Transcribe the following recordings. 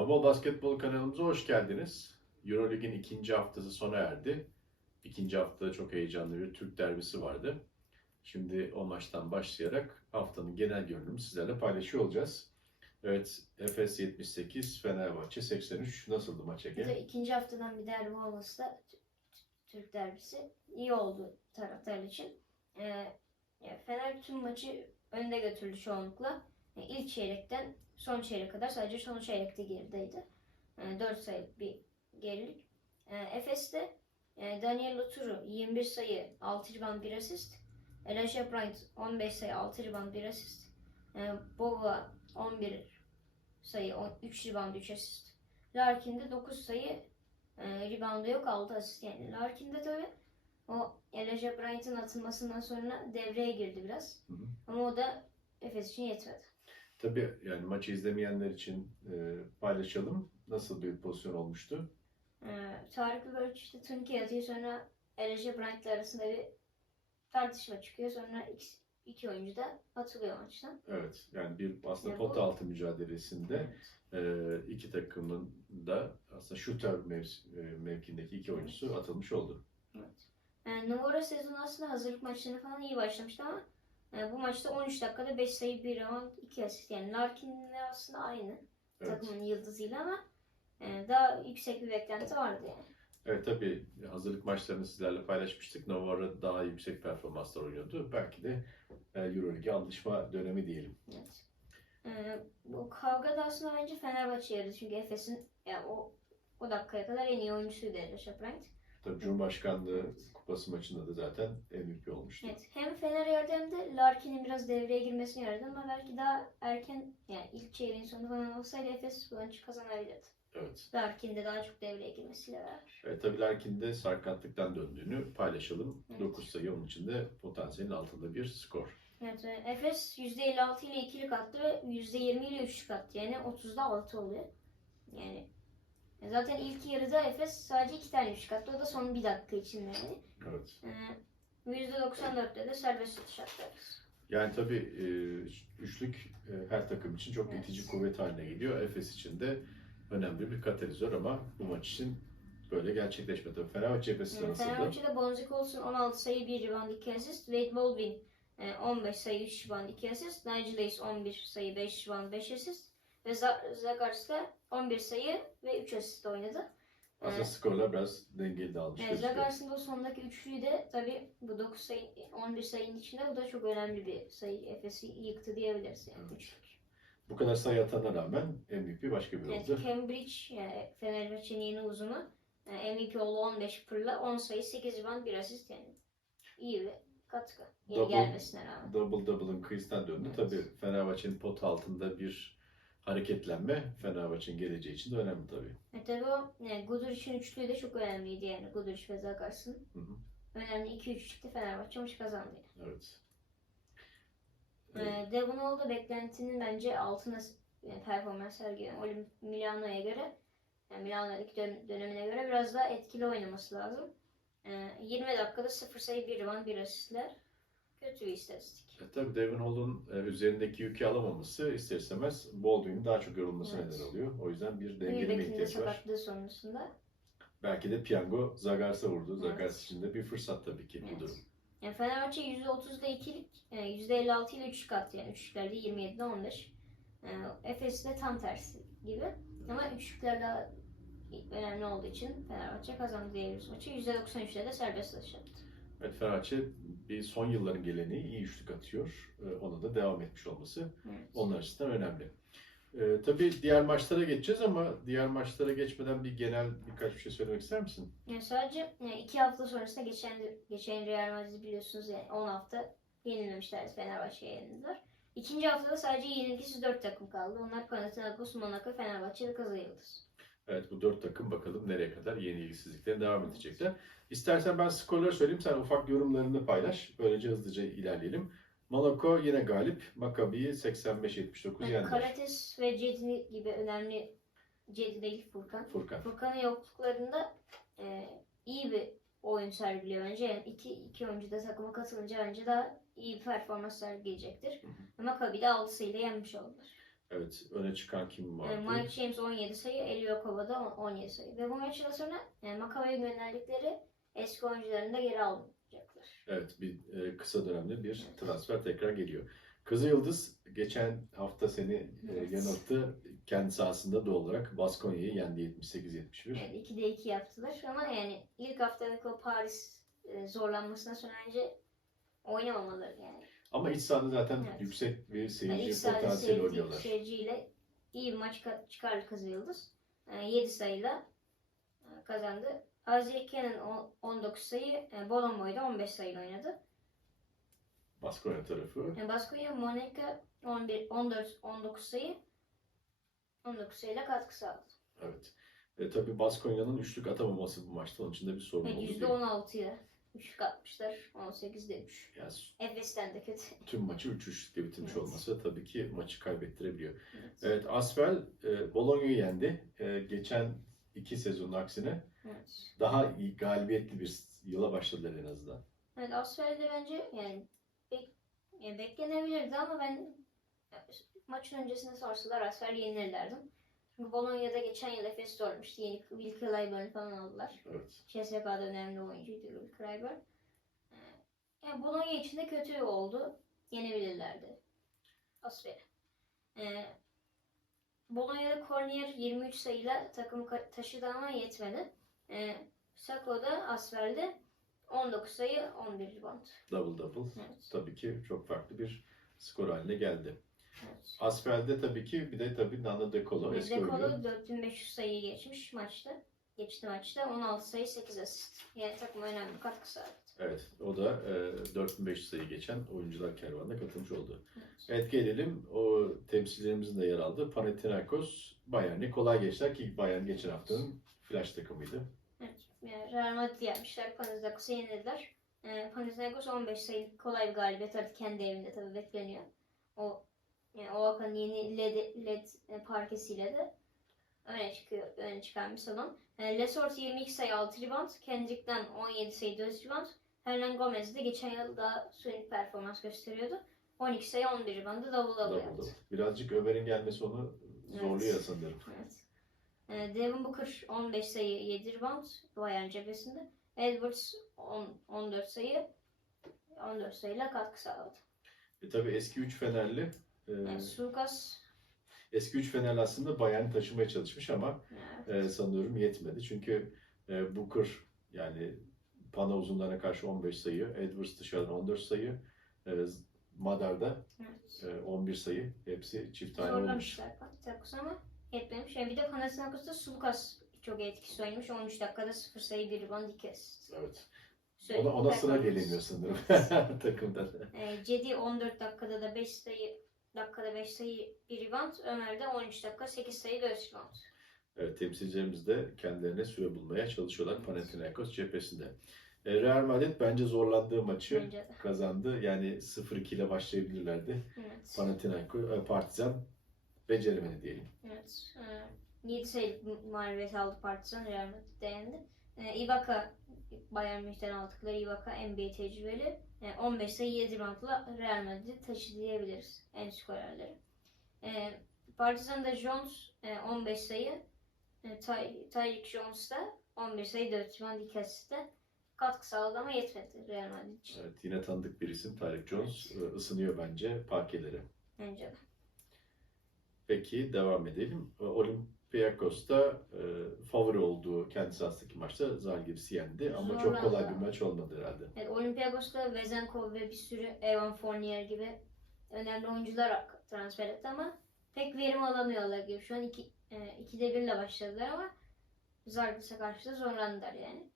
Baba Basketbol kanalımıza hoş geldiniz. Eurolig'in ikinci haftası sona erdi. İkinci haftada çok heyecanlı bir Türk derbisi vardı. Şimdi o maçtan başlayarak haftanın genel görünümü sizlerle paylaşıyor olacağız. Evet, Efes 78, Fenerbahçe 83. Nasıldı maç Ege? ikinci haftadan bir derbi olması da Türk derbisi iyi oldu taraftarlar için. Ee, Fener tüm maçı önde götürdü çoğunlukla. Yani ilk çeyrekten son çeyreğe kadar sadece son çeyrekte gerideydi. Yani 4 sayılık bir gerilik. Ee, Efes'te e, Daniel Oturu 21 sayı 6 rebound 1 asist. Elijah Bryant 15 sayı 6 rebound 1 asist. Bova 11 sayı 3 rebound 3 asist. Larkin'de 9 sayı e, reboundu yok 6 asist yani. Larkin'de tabi o Elijah Bryant'ın atılmasından sonra devreye girdi biraz. Hı hı. Ama o da Efes için yetmedi. Tabii yani maçı izlemeyenler için e, paylaşalım. Nasıl bir pozisyon olmuştu? E, Tarık Lübörç işte turnike atıyor sonra Elijah Bryant'la arasında bir tartışma çıkıyor. Sonra iki, iki oyuncu da atılıyor maçtan. Evet, yani bir aslında pot bu- altı mücadelesinde e, iki takımın da aslında shooter mev- e, mevkindeki iki oyuncusu atılmış oldu. Evet. Yani Novara sezonu aslında hazırlık maçlarına falan iyi başlamıştı ama e, bu maçta 13 dakikada 5 sayı 1 rebound 2 asist. Yani Larkin'le aslında aynı Evet. takımın yıldızıyla ama e, daha yüksek bir beklenti vardı yani. Evet tabii hazırlık maçlarını sizlerle paylaşmıştık. Novara daha yüksek performanslar oynuyordu. Belki de e, Euroleague'e alışma dönemi diyelim. Evet. E, bu kavga da aslında bence Fenerbahçe yaradı. Çünkü Efes'in yani o o dakikaya kadar en iyi oyuncusuydu Elijah Bryant. Tabii Cumhurbaşkanlığı kupası maçında da zaten MVP olmuştu. Evet. Hem Fener'e yaradı hem de Larkin'in biraz devreye girmesine yaradı ama belki daha erken yani ilk çeyreğin sonu falan olsaydı Efes bu maçı kazanabilirdi. Evet. Larkin'de daha çok devreye girmesiyle beraber. Evet tabii Larkin de sarkatlıktan döndüğünü paylaşalım. Evet. 9 sayı onun için de potansiyelin altında bir skor. Evet, e, Efes %56 ile ikilik attı ve %20 ile üçlük attı. Yani 30'da 6 oluyor. Yani zaten ilk yarıda Efes sadece iki tane üçlük attı. O da son bir dakika içinde yani. Evet. E, %94'te de serbest atış attı. Yani tabii e, üçlük e, her takım için çok Evet. itici kuvvet haline geliyor. Efes için de önemli bir katalizör ama bu maç için böyle gerçekleşmedi. Tabii Fenerbahçe cephesi de E, nasıldı? Fenerbahçe'de Bonzik olsun 16 sayı 1 rebound 2 asist. Wade Baldwin e, 15 sayı 3 rebound 2 asist. Nigel Hayes 11 sayı 5 rebound 5 asist. Ve Za- Zagars da 11 sayı ve 3 asist oynadı. Aslında Evet. skorlar biraz dengeli dağılmış Yani gözüküyor. Zagars'ın o sondaki üçlüyü de tabii bu 9 sayı 11 sayının içinde bu da çok önemli bir sayı. Efes'i yıktı diyebiliriz yani. Evet. üçlük. Bu kadar sayı atana rağmen MVP başka biri Evet, oldu. Cambridge yani Fenerbahçe'nin yeni uzunu e, MVP oldu 15 pırla 10 sayı 8 rebound 1 asist yani. İyi bir katkı. Yeni Double- gelmesine rağmen. Double double'ın kıyısından döndü. Evet. Tabii Fenerbahçe'nin pot altında bir hareketlenme Fenerbahçe'nin geleceği için de önemli tabii. E tabii o yani Guduric'in üçlüğü de çok önemliydi yani Guduric ve hı. Önemli 2-3 çıktı Fenerbahçe maçı kazandı. Evet. E, Devon Hall da beklentinin bence altına yani performans sergileyen Milano'ya göre yani Milano'daki dön- dönemine göre biraz daha etkili oynaması lazım. E, 20 dakikada 0 sayı 1 rebound 1 asistler. Kötü istatistik. E, tabii Devin e, üzerindeki yükü alamaması ister istemez Baldwin'in daha çok yorulmasına Evet. neden oluyor. O yüzden bir dengeleme Milbek'in de ihtiyaç var. sakatlığı sonrasında. Belki de piyango Zagars'a vurdu. Evet. Zagars için de bir fırsat tabii ki Evet. bu durum. Yani Fenerbahçe %30'da ikilik, e, %56 ile üçlük attı yani üçlüklerde 27'de 15. E, Efes de tam tersi gibi. Ama üçlükler daha önemli olduğu için Fenerbahçe kazandı diyebiliriz maçı. %93'te de serbest atış attı. Evet Fenerbahçe son yılların geleneği iyi üçlük atıyor. E, Ona da devam etmiş olması Evet. onlar açısından önemli. E, tabii diğer maçlara geçeceğiz ama diğer maçlara geçmeden bir genel birkaç bir şey söylemek ister misin? Yani sadece yani iki hafta sonrasında geçen geçen Real Madrid biliyorsunuz yani 10 hafta yenilmemişlerdi Fenerbahçe'ye yenildiler. İkinci haftada sadece yenilgisiz 4 takım kaldı. Onlar Panathinaikos, Monaco, Fenerbahçe ve Kızılyıldız. Evet bu dört takım bakalım nereye kadar yeni ilgisizliklerine devam edecekler. İstersen ben skorları söyleyeyim sen ufak yorumlarını paylaş. Böylece hızlıca ilerleyelim. Monaco yine galip. Maccabi'yi 85-79 Yani yendiler. Karates ve Cedi gibi önemli Cedi değil Furkan. Furkan. Furkan'ın yokluklarında e, iyi bir oyun sergiliyor bence. Yani iki, iki oyuncu da takıma katılınca bence daha iyi bir performans sergileyecektir. Maccabi de 6 sayıyla yenmiş oldular. Evet, öne çıkan kim E, vardı? Mike James 17 sayı, Elio Kova'da 17 sayı. Ve bu maçtan sonra e, Makabe'ye gönderdikleri eski oyuncularını da geri alacaklar. Evet, bir e, kısa dönemde bir transfer tekrar geliyor. Kızı Yıldız geçen hafta seni e, Evet. yanılttı. Kendi sahasında doğal olarak Baskonya'yı yendi 78-71. Evet, 2'de 2 yaptılar ama yani ilk haftadaki o Paris e, zorlanmasına sonra önce oynamamaları yani. Ama iç sahada zaten Evet. yüksek bir yani seyirci ilk sahada potansiyeli seyirci, oynuyorlar. seyirciyle iyi bir maç ka- çıkardı Kızıl Yıldız. E, 7 sayıyla e, kazandı. Aziye Kenan on- 19 sayı, e, Bolomboy da 15 sayıyla oynadı. Baskonya tarafı. Yani Baskonya Monaco 11 14 19 sayı 19 sayıyla katkı sağladı. Evet. E, tabii Baskonya'nın üçlük atamaması bu maçta onun için de bir sorun Yani oldu. değil. %16'ya üçlük atmışlar. 18'de 3. Yani Efes'ten de kötü. tüm maçı 3 üçlükle bitirmiş Evet. olması tabii ki maçı kaybettirebiliyor. Evet. Evet, Asfel e, Bologna'yı yendi. E, geçen iki sezonun aksine evet. daha iyi, galibiyetli bir yıla başladılar en azından. Evet Avustralya'da bence yani, bek, yani beklenebilirdi ama ben maçın öncesinde sorsalar Asfer yenilirlerdim. Bologna'da geçen yıl Efes sormuştu. Yeni Will Clyburn falan aldılar. Evet. CSK'da önemli oyuncuydu Will Clyburn. Ee, Yani Bologna için de kötü oldu. Yenebilirlerdi. Asfer'i. Ee, Bologna'da Cornier 23 sayıyla takımı taşıdı ama yetmedi. Ee, Sako'da Asfer'de 19 sayı 11 rebound. Double double. Evet. Tabii ki çok farklı bir skor haline geldi. Asfel'de tabii ki bir de tabii Nando De Colo eski oyuncu. Dekolo 4500 sayı geçmiş maçta. Geçti maçta 16 sayı 8 asist. Yani takıma önemli katkı sağladı. Evet, o da e, 4500 sayı geçen oyuncular kervanına katılmış oldu. Evet. Gelelim o temsilcilerimizin de yer aldığı Panathinaikos Bayern'i kolay geçtiler ki Bayern geçen haftanın flash takımıydı. Evet. Yani Real Madrid yapmışlar. Panathinaikos'u yenildiler. Ee, Panathinaikos 15 sayı kolay bir galibiyet artık kendi evinde tabii bekleniyor. O yani o Akan'ın yeni LED, LED e, parkesiyle de öne çıkıyor, öne çıkan bir salon. E, Lesort 22 sayı 6 rebound. Kendrick'ten 17 sayı 4 rebound. Hernan Gomez de geçen yıl daha solid performans gösteriyordu. 12 sayı 11 reboundı double double yaptı. Birazcık Ömer'in gelmesi onu zorluyor Evet. sanırım. Evet. Ee, Devin Booker 15 sayı 7 rebound Bayern cephesinde. Edwards 10, 14 sayı 14 sayıyla katkı sağladı. E, tabii eski 3 Fenerli e, Yani eski 3 Fenerli aslında Bayern'i taşımaya çalışmış ama evet. e, sanıyorum yetmedi. Çünkü e, Booker yani Pana uzunlarına karşı 15 sayı, Edwards dışarıdan 14 sayı, e, Madar'da evet. e, 11 sayı. Hepsi çift tane olmuş. Zorlamışlar ama yetmemiş. Yani bir de Panathinaikos'ta Sulkas çok etkisiz oynamış. 13 dakikada 0 sayı 1 rebound 2 asist. Evet. Söyleyeyim, Ona, ona sıra gelemiyor sanırım takımda. Ee, Cedi 14 dakikada da 5 sayı dakikada 5 sayı 1 rebound. Ömer de 13 dakika 8 sayı 4 rebound. Evet, temsilcilerimiz de kendilerine süre bulmaya çalışıyorlar Panathinaikos cephesinde. E, Real Madrid bence zorlandığı maçı Bence kazandı. Yani 0-2 ile başlayabilirlerdi. Evet. Panathinaikos, e, Partizan beceremedi diyelim. Evet. E, 7 sayılık mağlubiyet aldı Partizan Real Madrid'de yendi. E, Ibaka Bayern Münih'ten aldıkları Ibaka NBA tecrübeli. E, 15 sayı 7 reboundla Real Madrid taşı diyebiliriz en skorerleri. E, Partizan'da Jones e, 15 sayı e, Ty- Jones da 11 sayı 4 rebound 2 asiste katkı sağladı ama yetmedi Real Madrid için. Evet, yine tanıdık bir isim Tyreek Jones e, ısınıyor bence parkeleri. Bence de. Peki devam edelim. E, Olympiakos'ta e, favori olduğu kendi sahasındaki maçta Zalgiris'i yendi ama çok kolay bir maç olmadı herhalde. Evet, Olympiakos'ta Vezenkov ve bir sürü Evan Fournier gibi önemli oyuncular transfer etti ama pek verim alamıyorlar gibi. Şu an iki, e, ikide birle başladılar ama Zalgiris'e karşı da zorlandılar yani.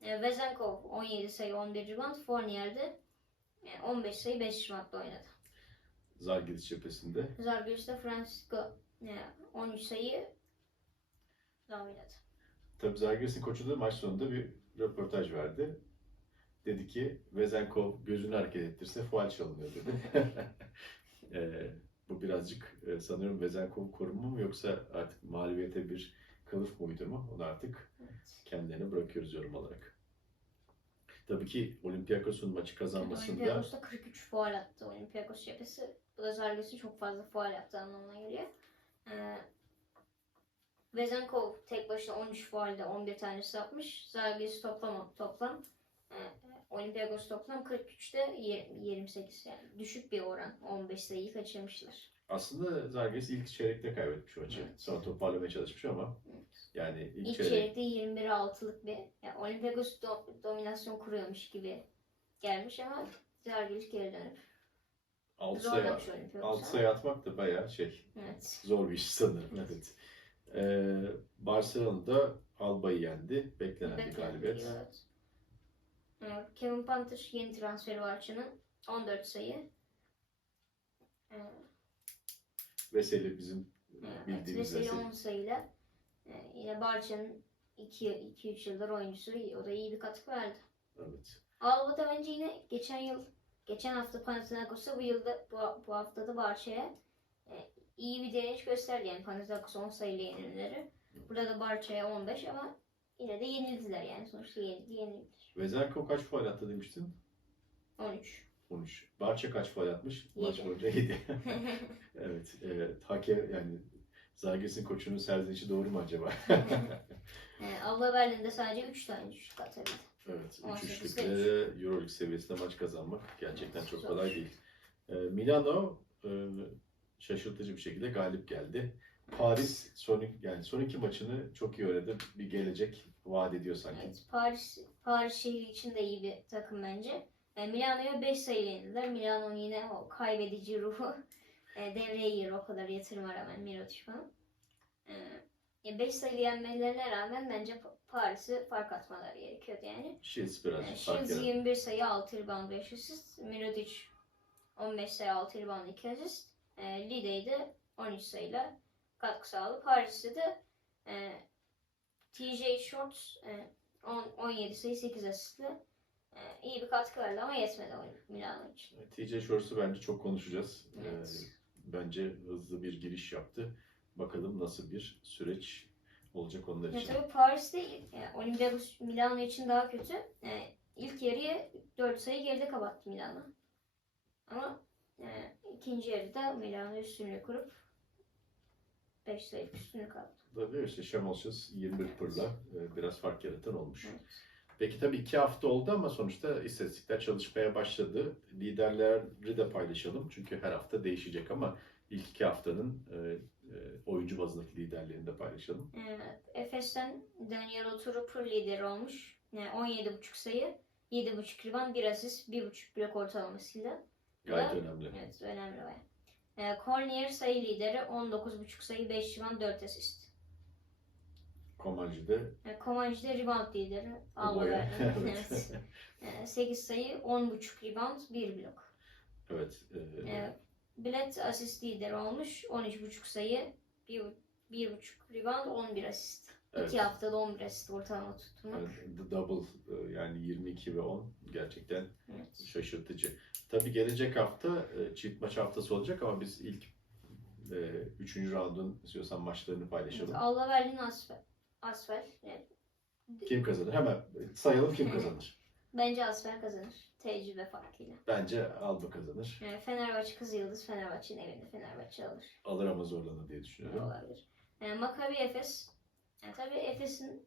E, Vezenkov 17 sayı 11 rebound, Fournier de e, 15 sayı 5 reboundla oynadı. Zalgiris cephesinde. Zalgiris'te Francisco e, 13 sayı da oynadı. Tabii Zalgiris'in koçu da maç sonunda bir röportaj verdi. Dedi ki Vezenkov gözünü hareket ettirse faal çalınıyor dedi. Eee, bu birazcık e, sanırım Vezenkov korumu mu yoksa artık mağlubiyete bir kılıf mı uydurma onu artık Evet. kendilerine bırakıyoruz yorum olarak. Tabii ki Olympiakos'un maçı kazanmasında Olympiakos'ta 43 faal attı Olympiakos cephesi. Bu da Zalgiris'in çok fazla faal yaptığı anlamına geliyor. Ee, Vezenkov tek başına 13 faalde 11 tanesi yapmış. Zalgiris toplam toplam e, Olympiakos toplam 43'te 28 yani düşük bir oran. 15 sayıyı kaçırmışlar. Aslında Zalgiris ilk çeyrekte kaybetmiş maçı. Evet. Sonra toparlamaya çalışmış ama Evet. yani ilk, İlk çeyrek çeyrekte 21 altılık bir yani Olympiakos do- dominasyon kuruyormuş gibi gelmiş ama Zalgiris geri dönüp 6 sayı, zorlamış Olympiakos'u. 6 sayı atmak da bayağı şey Evet. zor bir iş sanırım. Evet. Ee, Barcelona'da Alba'yı yendi. Beklenen bir galibiyet. evet. Evet, Kevin Panther yeni transferi var Çin'in. 14 sayı. Ee, Veseli bizim Evet, bildiğimiz Veseli Veseli. 10 sayıyla e, yine Barça'nın 2-3 yıldır oyuncusu o da iyi bir katkı verdi. Evet. Alba da bence yine geçen yıl geçen hafta Panathinaikos'a bu yılda bu, bu hafta da Barça'ya e, iyi bir direniş gösterdi yani Panathinaikos 10 sayıyla yenilmeleri. Burada da Barça'ya 15 ama yine de yenildiler yani sonuçta yenildi yenildiler. Vezelko kaç faal attı demiştin? 13. 13. Barça kaç faal atmış? Maç boyunca 7. evet. E, hakem yani Zalgiris'in koçunun serzenişi doğru mu acaba? e, Alba Berlin'de sadece 3 tane şut atabildi. evet. 3 18 üçlükle Euroleague seviyesinde maç kazanmak gerçekten çok Zor. kolay değil. E, Milano e, şaşırtıcı bir şekilde galip geldi. Paris son yani son iki maçını çok iyi oynadı. Bir gelecek vaat ediyor sanki. Evet, Paris Paris şehri için de iyi bir takım bence. E, Milano'ya 5 sayıyla yenildiler. Milano yine o kaybedici ruhu e, devreye giriyor o kadar yatırıma rağmen Mirotic falan. 5 sayıyla yenmelerine rağmen bence Pa- Paris'i fark atmaları gerekiyordu yani. Shields E, birazcık fark Shields yarattı. 21 sayı 6 rebound 5 asist. Mirotic 15 sayı 6 rebound 2 asist. E, Lidey de 13 sayıyla katkı sağladı. Paris'te de e, TJ Shorts e, 10, 17 sayı 8 asistle e, iyi bir katkı verdi ama yetmedi oyun Milano için. TJ Shorts'u bence çok konuşacağız. Ee, Evet. bence hızlı bir giriş yaptı. Bakalım nasıl bir süreç olacak onlar Ya için. tabii Paris'te e, Olympiakos Milano için daha kötü. E, ilk yarıyı 4 sayı geride kapattı Milano. Ama e, ikinci yarıda Milano üstünlüğü kurup 5 sayı üstünlük aldı. Tabii işte Şamolşas 21 pırla e, biraz fark yaratan olmuş. Evet. Peki tabii iki hafta oldu ama sonuçta istatistikler çalışmaya başladı. Liderleri de paylaşalım çünkü her hafta değişecek ama ilk iki haftanın e, e, oyuncu bazındaki liderlerini de paylaşalım. E, Efes'ten Daniel Oturupur lider olmuş. E, 17,5 sayı, 7,5 riban, 1 asist, 1,5 blok ortalamasıyla. Gayet Evet. önemli. Evet önemli baya. E, Cornier sayı lideri 19,5 sayı 5 riban 4 asist. Komancı'da E, Komanji de rebound lideri. Verdi. evet. E, 8 sayı 10,5 rebound 1 blok. evet. e, E, Bilet asist lideri olmuş. 13,5 sayı 1,5 rebound 11 asist. Evet. 2 haftada 11 asist ortalama. Evet, The Double e, yani 22 ve 10 gerçekten Evet. şaşırtıcı. Tabii gelecek hafta e, çift maç haftası olacak ama biz ilk e, üçüncü roundun istiyorsan maçlarını Evet, paylaşalım. Alba Berlin Asfel. Asfel. Evet. Kim kazanır? Hemen sayalım kim kazanır. Bence Asfel kazanır. Tecrübe farkıyla. Bence Alba kazanır. Yani Fenerbahçe Kızılyıldız Fenerbahçe'nin evinde Fenerbahçe alır. Alır ama zorlanır diye düşünüyorum. Olabilir. Yani Maccabi Efes. Yani tabii Efes'in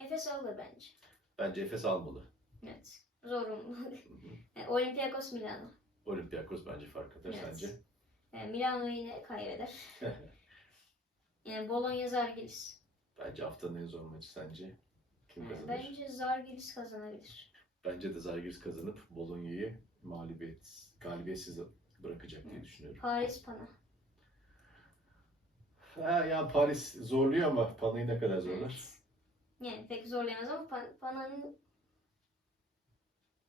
Efes alır bence. Bence Efes almalı. Evet. Zorunlu. Yani Olympiakos Milano. Olympiakos bence fark atar Evet. sence. Yani Milano yine kaybeder. Yani Bologna Zargiris. bence haftanın en zor maçı sence. Kim Yani kazanır? bence Zargiris kazanabilir. Bence de Zalgiris kazanıp Bologna'yı mağlubiyet, galibiyetsiz bırakacak diye düşünüyorum. Paris Pana. Ha, ya Paris zorluyor ama Pana'yı ne kadar zorlar? Evet. Yani pek zorlayamaz ama Pan- Pana'nın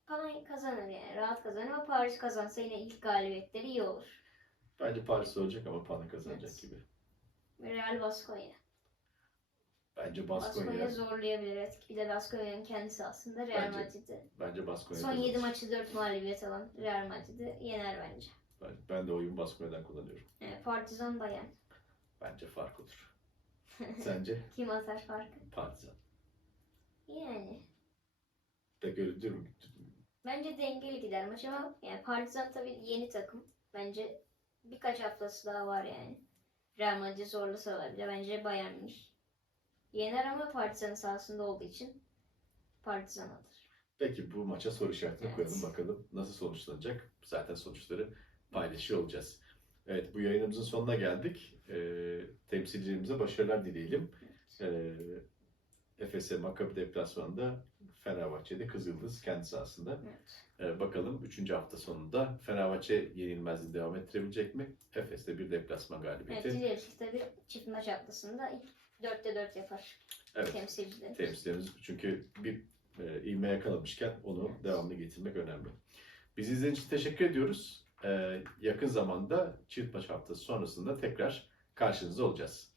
Pana kazanır yani. Rahat kazanır ama Paris kazansa yine ilk galibiyetleri iyi olur. Bence Paris olacak ama Pana kazanacak Evet. gibi. Real Baskonya. Bence Baskonya Baskonya. zorlayabilir. Evet. Bir de Baskonya'nın kendisi aslında Real Madrid'i. Bence Baskonya Son kazanır. 7 maçı 4 mağlubiyet alan Real Madrid'i yener bence. Ben, ben de oyun Baskonya'dan kullanıyorum. Yani Partizan Bayern. Bence fark olur. Sence? Kim atar farkı? Partizan. Yani. Öyle değil mi? Bence dengeli gider maç ama yani Partizan tabii yeni takım. bence birkaç haftası daha var yani. Real Madrid zorlasalar bile bence Bayern Münih yener ama Partizan sahasında olduğu için Partizan alır. Peki bu maça soru işaretini Evet. koyalım bakalım nasıl sonuçlanacak. Zaten sonuçları paylaşıyor olacağız. Evet bu yayınımızın sonuna geldik. Ee, temsilcilerimize başarılar dileyelim. Ee, Efes'e Maccabi deplasmanında Fenerbahçe'de Kızıldız kendi sahasında. Evet. Ee, bakalım 3. hafta sonunda Fenerbahçe yenilmezliği devam ettirebilecek mi? Efes'te bir deplasman Evet, galibiyeti. dileriz ki tabii çift maç atlasında ilk 4'te 4 yapar Evet. temsilcilerimiz. temsilcilerimiz çünkü bir e, ivme yakalamışken onu devamlı getirmek önemli. Bizi izlediğiniz için teşekkür ediyoruz. E, yakın zamanda çift maç haftası sonrasında tekrar karşınızda olacağız.